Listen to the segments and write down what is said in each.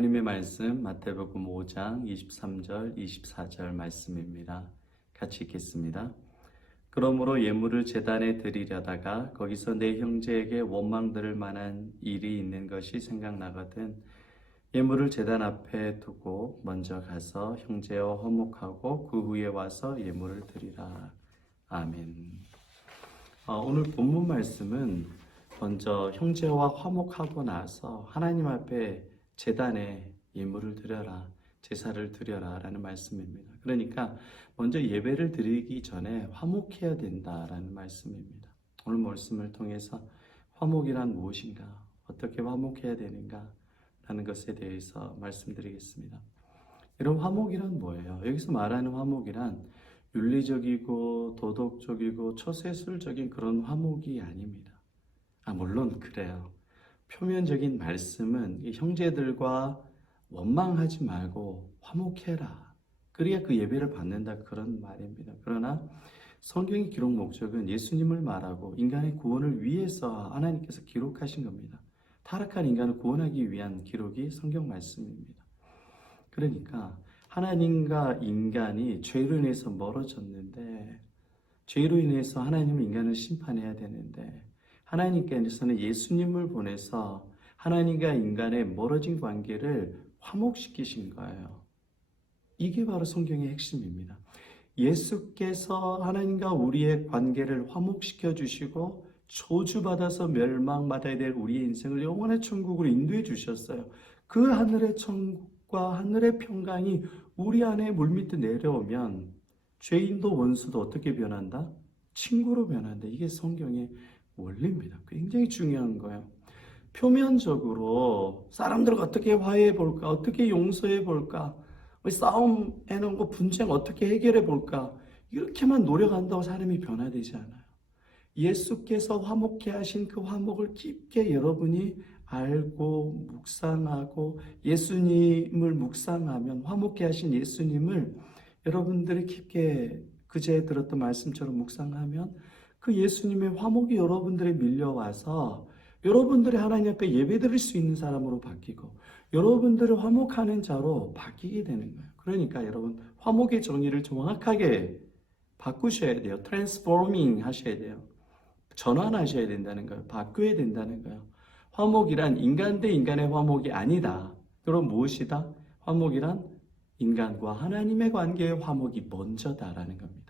하나님의 말씀 마태복음 5장 23절 24절 말씀입니다. 같이 읽겠습니다. 그러므로 예물을 제단에 드리려다가 거기서 내 형제에게 원망 들을 만한 일이 있는 것이 생각나거든 예물을 제단 앞에 두고 먼저 가서 형제와 화목하고 그 후에 와서 예물을 드리라. 아멘. 오늘 본문 말씀은 먼저 형제와 화목하고 나서 하나님 앞에 제단에 예물을 드려라, 제사를 드려라 라는 말씀입니다. 그러니까 먼저 예배를 드리기 전에 화목해야 된다라는 말씀입니다. 오늘 말씀을 통해서 화목이란 무엇인가, 어떻게 화목해야 되는가 라는 것에 대해서 말씀드리겠습니다. 여러분, 화목이란 뭐예요? 여기서 말하는 화목이란 윤리적이고 도덕적이고 처세술적인 그런 화목이 아닙니다. 물론 그래요. 표면적인 말씀은 형제들과 원망하지 말고 화목해라. 그래야 그 예배를 받는다, 그런 말입니다. 그러나 성경의 기록 목적은 예수님을 말하고 인간의 구원을 위해서 하나님께서 기록하신 겁니다. 타락한 인간을 구원하기 위한 기록이 성경 말씀입니다. 그러니까 하나님과 인간이 죄로 인해서 멀어졌는데, 죄로 인해서 하나님은 인간을 심판해야 되는데, 하나님께서는 예수님을 보내서 하나님과 인간의 멀어진 관계를 화목시키신 거예요. 이게 바로 성경의 핵심입니다. 예수께서 하나님과 우리의 관계를 화목시켜 주시고 저주받아서 멸망받아야 될 우리의 인생을 영원의 천국으로 인도해 주셨어요. 그 하늘의 천국과 하늘의 평강이 우리 안에 물밑에 내려오면 죄인도 원수도 어떻게 변한다? 친구로 변한다. 이게 성경의 원리입니다. 굉장히 중요한 거예요. 표면적으로 사람들과 어떻게 화해해 볼까? 어떻게 용서해 볼까? 싸움 해놓은 거 분쟁 어떻게 해결해 볼까? 이렇게만 노력한다고 사람이 변화되지 않아요. 예수께서 화목케 하신 그 화목을 깊게 여러분이 알고 묵상하고 예수님을 묵상하면, 화목케 하신 예수님을 여러분들이 깊게 그제 들었던 말씀처럼 묵상하면 그 예수님의 화목이 여러분들에 밀려와서 여러분들이 하나님 앞에 예배드릴 수 있는 사람으로 바뀌고 여러분들을 화목하는 자로 바뀌게 되는 거예요. 그러니까 여러분, 화목의 정의를 정확하게 바꾸셔야 돼요. 트랜스포밍 하셔야 돼요. 전환하셔야 된다는 거예요. 바꿔야 된다는 거예요. 화목이란 인간 대 인간의 화목이 아니다. 그럼 무엇이다? 화목이란 인간과 하나님의 관계의 화목이 먼저다라는 겁니다.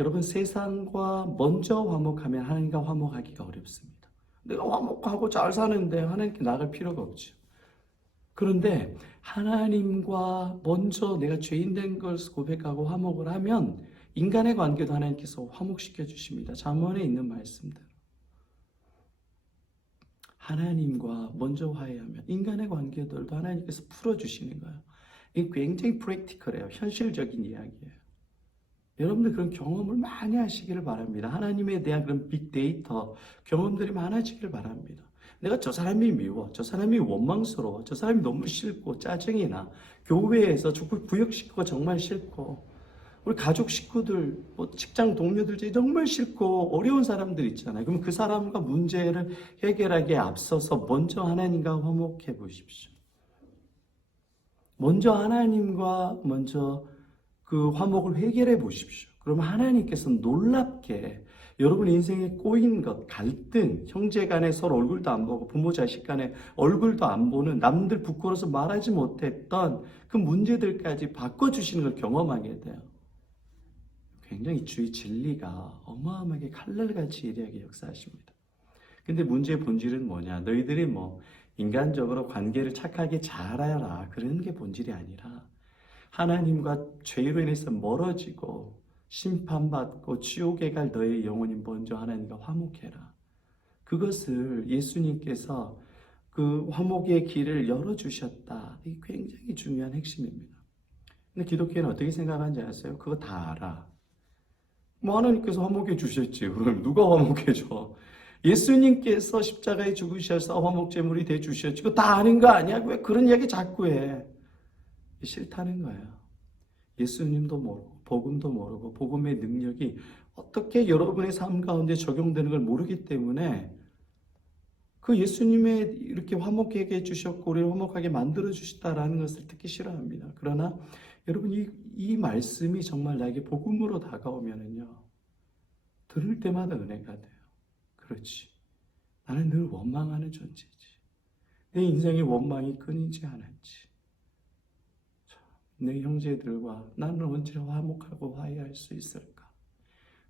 여러분, 세상과 먼저 화목하면 하나님과 화목하기가 어렵습니다. 내가 화목하고 잘 사는데 하나님께 나갈 필요가 없죠. 그런데 하나님과 먼저 내가 죄인 된 것을 고백하고 화목을 하면 인간의 관계도 하나님께서 화목시켜 주십니다. 잠언에 있는 말씀대로 하나님과 먼저 화해하면 인간의 관계들도 하나님께서 풀어주시는 거예요. 이게 굉장히 프랙티컬해요. 현실적인 이야기예요. 여러분들 그런 경험을 많이 하시기를 바랍니다. 하나님에 대한 그런 빅데이터 경험들이 많아지기를 바랍니다. 내가 저 사람이 미워, 저 사람이 원망스러워, 저 사람이 너무 싫고 짜증이 나, 교회에서 자꾸 구역시키고 정말 싫고, 우리 가족 식구들, 직장 동료들 정말 싫고 어려운 사람들 있잖아요. 그럼 그 사람과 문제를 해결하기에 앞서서 먼저 하나님과 화목해 보십시오. 먼저 하나님과 그 화목을 해결해 보십시오. 그러면 하나님께서 놀랍게 여러분 인생에 꼬인 것, 갈등, 형제 간에 서로 얼굴도 안 보고 부모 자식 간에 얼굴도 안 보는, 남들 부끄러워서 말하지 못했던 그 문제들까지 바꿔주시는 걸 경험하게 돼요. 굉장히 주의 진리가 어마어마하게 칼날같이 예리하게 역사하십니다. 근데 문제의 본질은 뭐냐? 너희들이 인간적으로 관계를 착하게 잘하라, 그런 게 본질이 아니라 하나님과 죄로 인해서 멀어지고 심판받고 지옥에 갈 너의 영혼이 먼저 하나님과 화목해라. 그것을 예수님께서 그 화목의 길을 열어주셨다. 이게 굉장히 중요한 핵심입니다. 근데 기독교는 어떻게 생각하는지 아세요? 그거 다 알아. 하나님께서 화목해 주셨지. 그럼 누가 화목해 줘? 예수님께서 십자가에 죽으셔서 화목제물이 돼 주셨지. 그거 다 아는 거 아니야? 왜 그런 이야기 자꾸 해? 싫다는 거예요. 예수님도 모르고 복음도 모르고 복음의 능력이 어떻게 여러분의 삶 가운데 적용되는 걸 모르기 때문에 그 예수님의 이렇게 화목하게 해주셨고 우리를 화목하게 만들어 주셨다라는 것을 듣기 싫어합니다. 그러나 여러분 이 말씀이 정말 나에게 복음으로 다가오면은요, 들을 때마다 은혜가 돼요. 그렇지. 나는 늘 원망하는 존재지. 내 인생의 원망이 끊이지 않았지. 내 형제들과 나는 언제 화목하고 화해할 수 있을까?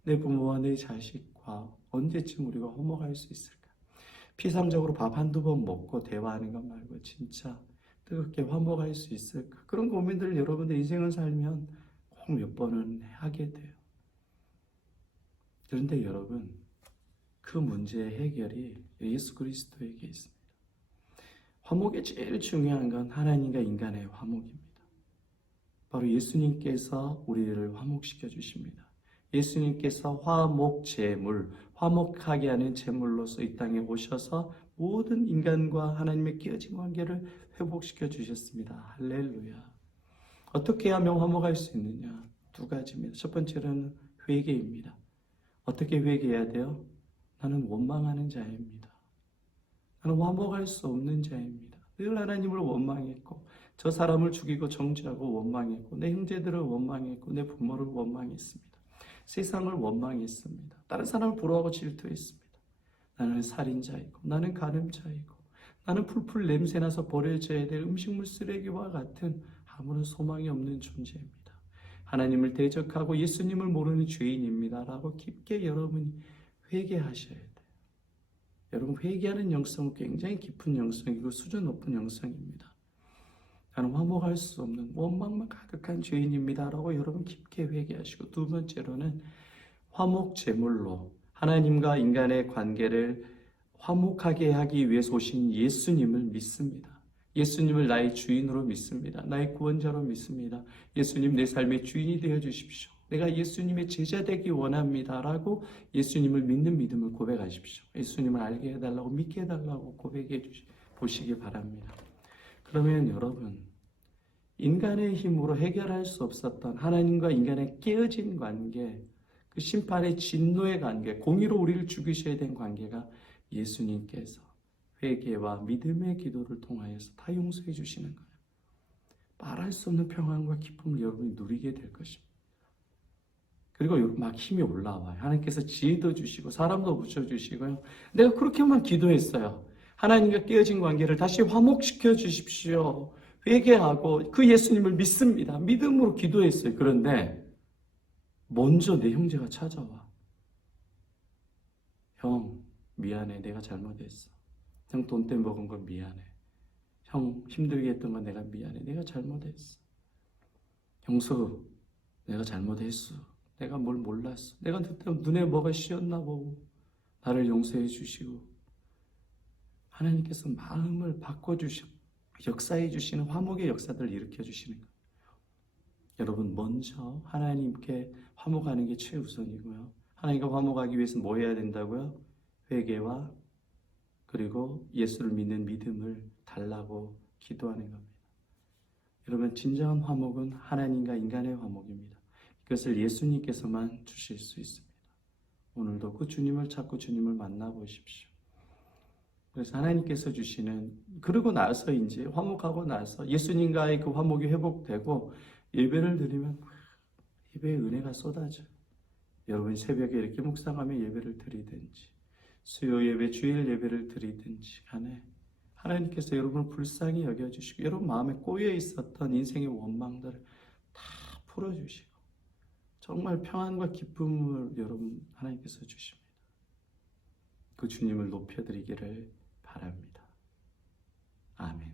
내 부모와 내 자식과 언제쯤 우리가 화목할 수 있을까? 피상적으로 밥 한두 번 먹고 대화하는 것 말고 진짜 뜨겁게 화목할 수 있을까? 그런 고민들을 여러분들 인생을 살면 꼭 몇 번은 하게 돼요. 그런데 여러분, 그 문제의 해결이 예수 그리스도에게 있습니다. 화목의 제일 중요한 건 하나님과 인간의 화목입니다. 바로 예수님께서 우리를 화목시켜 주십니다. 예수님께서 화목 제물, 화목하게 하는 제물로서 이 땅에 오셔서 모든 인간과 하나님의 깨어진 관계를 회복시켜 주셨습니다. 할렐루야. 어떻게 하면 화목할 수 있느냐? 두 가지입니다. 첫 번째는 회개입니다. 어떻게 회개해야 돼요? 나는 원망하는 자입니다. 나는 화목할 수 없는 자입니다. 늘 하나님을 원망했고 저 사람을 죽이고 정죄하고 원망했고 내 형제들을 원망했고 내 부모를 원망했습니다. 세상을 원망했습니다. 다른 사람을 부러워하고 질투했습니다. 나는 살인자이고 나는 간음자이고 나는 풀풀 냄새나서 버려져야 될 음식물 쓰레기와 같은 아무런 소망이 없는 존재입니다. 하나님을 대적하고 예수님을 모르는 죄인입니다. 라고 깊게 여러분이 회개하셔야 돼요. 여러분, 회개하는 영성은 굉장히 깊은 영성이고 수준 높은 영성입니다. 나는 화목할 수 없는 원망만 가득한 죄인입니다. 라고 여러분 깊게 회개하시고, 두 번째로는 화목 제물로 하나님과 인간의 관계를 화목하게 하기 위해서 오신 예수님을 믿습니다. 예수님을 나의 주인으로 믿습니다. 나의 구원자로 믿습니다. 예수님 내 삶의 주인이 되어 주십시오. 내가 예수님의 제자 되기 원합니다. 라고 예수님을 믿는 믿음을 고백하십시오. 예수님을 알게 해달라고 믿게 해달라고 고백해 보시기 바랍니다. 그러면 여러분, 인간의 힘으로 해결할 수 없었던 하나님과 인간의 깨어진 관계, 그 심판의 진노의 관계, 공의로 우리를 죽이셔야 된 관계가 예수님께서 회개와 믿음의 기도를 통하여서 다 용서해 주시는 거예요. 말할 수 없는 평안과 기쁨을 여러분이 누리게 될 것입니다. 그리고 막 힘이 올라와요. 하나님께서 지혜도 주시고 사람도 붙여주시고요. 내가 그렇게만 기도했어요. 하나님과 깨어진 관계를 다시 화목시켜 주십시오. 회개하고 그 예수님을 믿습니다. 믿음으로 기도했어요. 그런데 먼저 내 형제가 찾아와. 형, 미안해. 내가 잘못했어. 형 돈 때문에 먹은 건 미안해. 형 힘들게 했던 건 내가 미안해. 내가 잘못했어. 형수, 내가 잘못했어. 내가 뭘 몰랐어. 내가 그때 눈에 뭐가 씌었나 보고 나를 용서해 주시고 하나님께서 마음을 바꿔주시고 역사해 주시는 화목의 역사들을 일으켜 주시는 거예요. 여러분, 먼저 하나님께 화목하는 게 최우선이고요. 하나님과 화목하기 위해서 뭐 해야 된다고요? 회개와 그리고 예수를 믿는 믿음을 달라고 기도하는 겁니다. 여러분, 진정한 화목은 하나님과 인간의 화목입니다. 그것을 예수님께서만 주실 수 있습니다. 오늘도 그 주님을 찾고 주님을 만나보십시오. 그래서 하나님께서 주시는, 그러고 나서 이제 화목하고 나서 예수님과의 그 화목이 회복되고 예배를 드리면 예배의 은혜가 쏟아져요. 여러분 새벽에 이렇게 묵상하며 예배를 드리든지 수요 예배, 주일 예배를 드리든지 간에 하나님께서 여러분을 불쌍히 여겨주시고 여러분 마음에 꼬여 있었던 인생의 원망들을 다 풀어주시고 정말 평안과 기쁨을 여러분 하나님께서 주십니다. 그 주님을 높여드리기를 바랍니다. 아멘.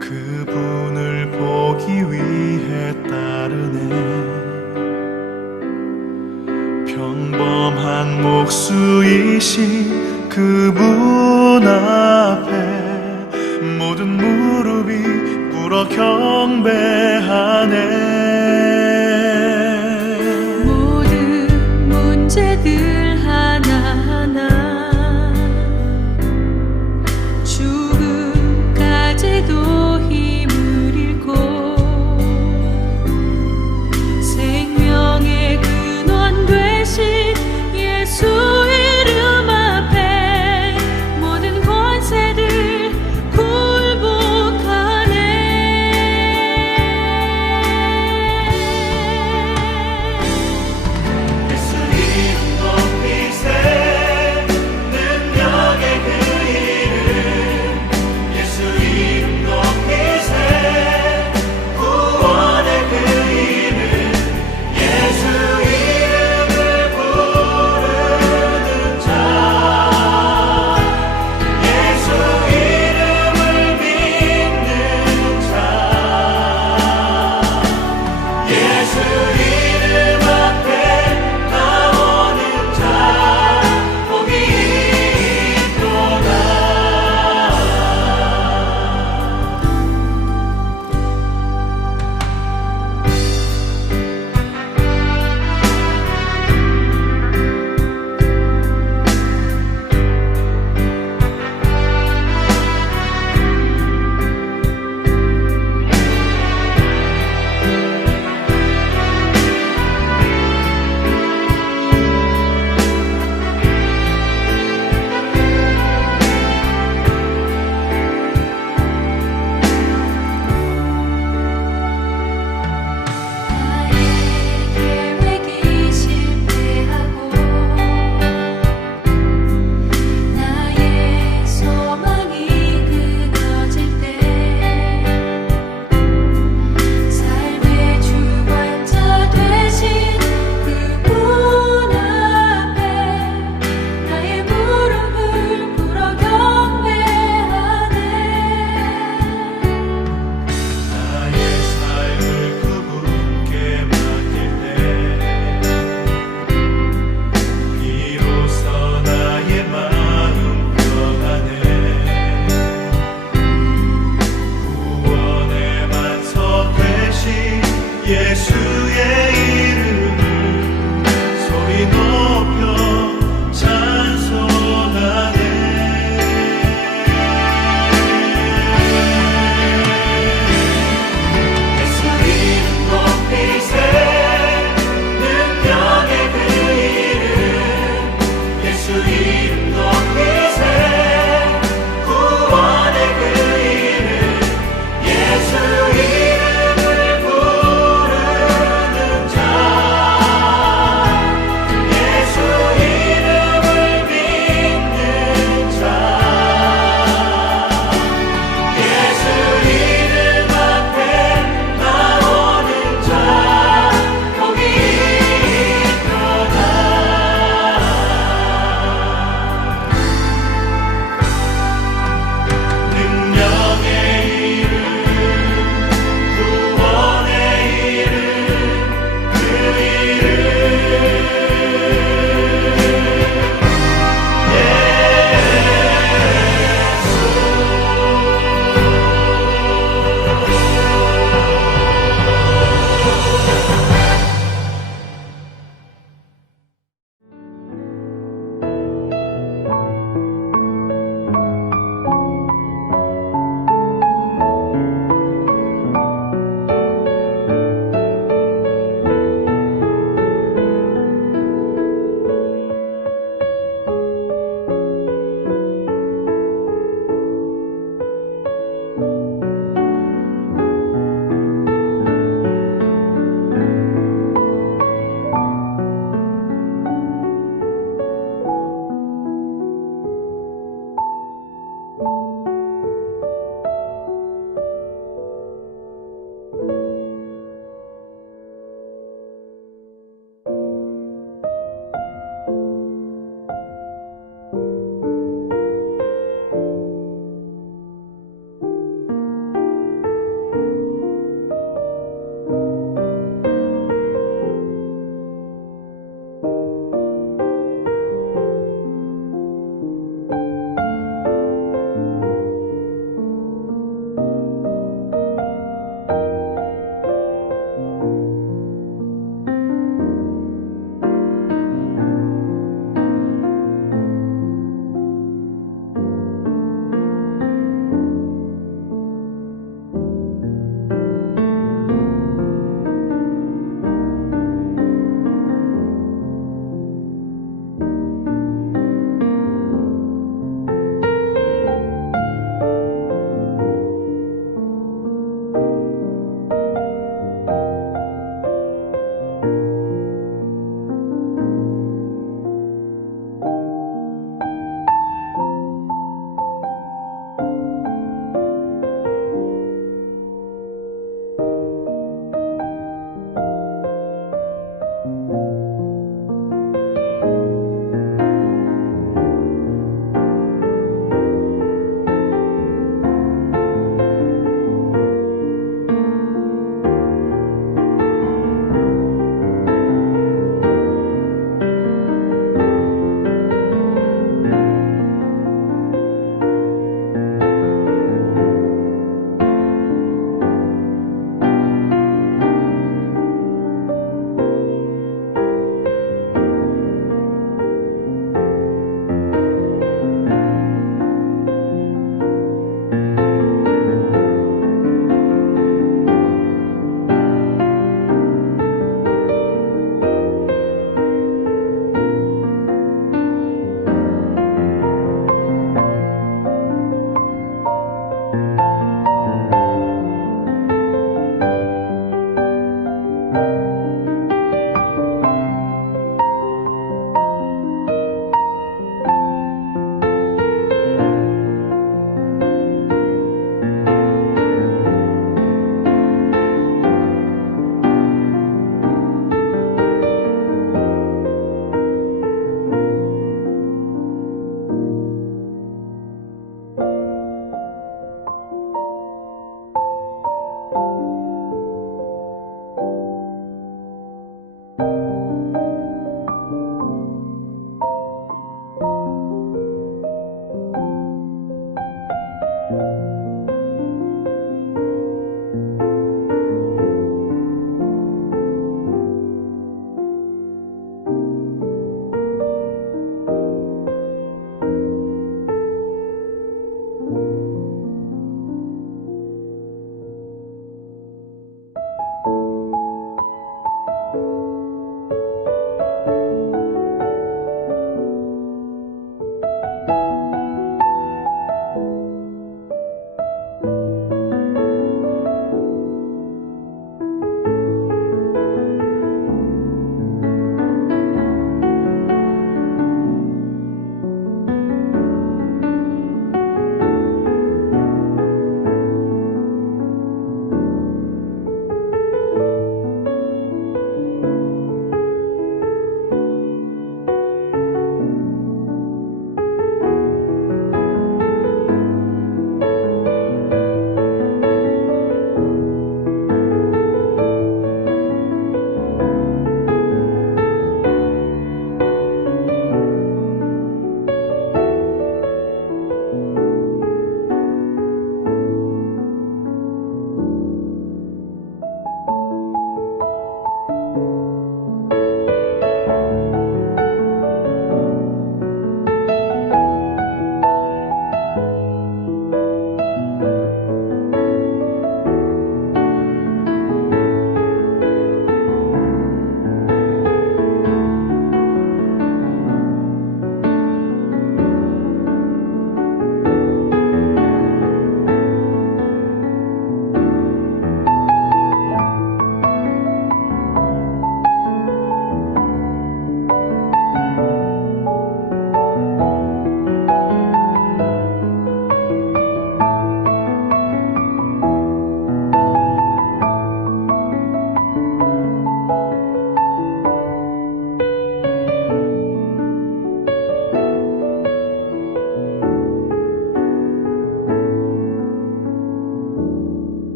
그분을 보기 위해 따르는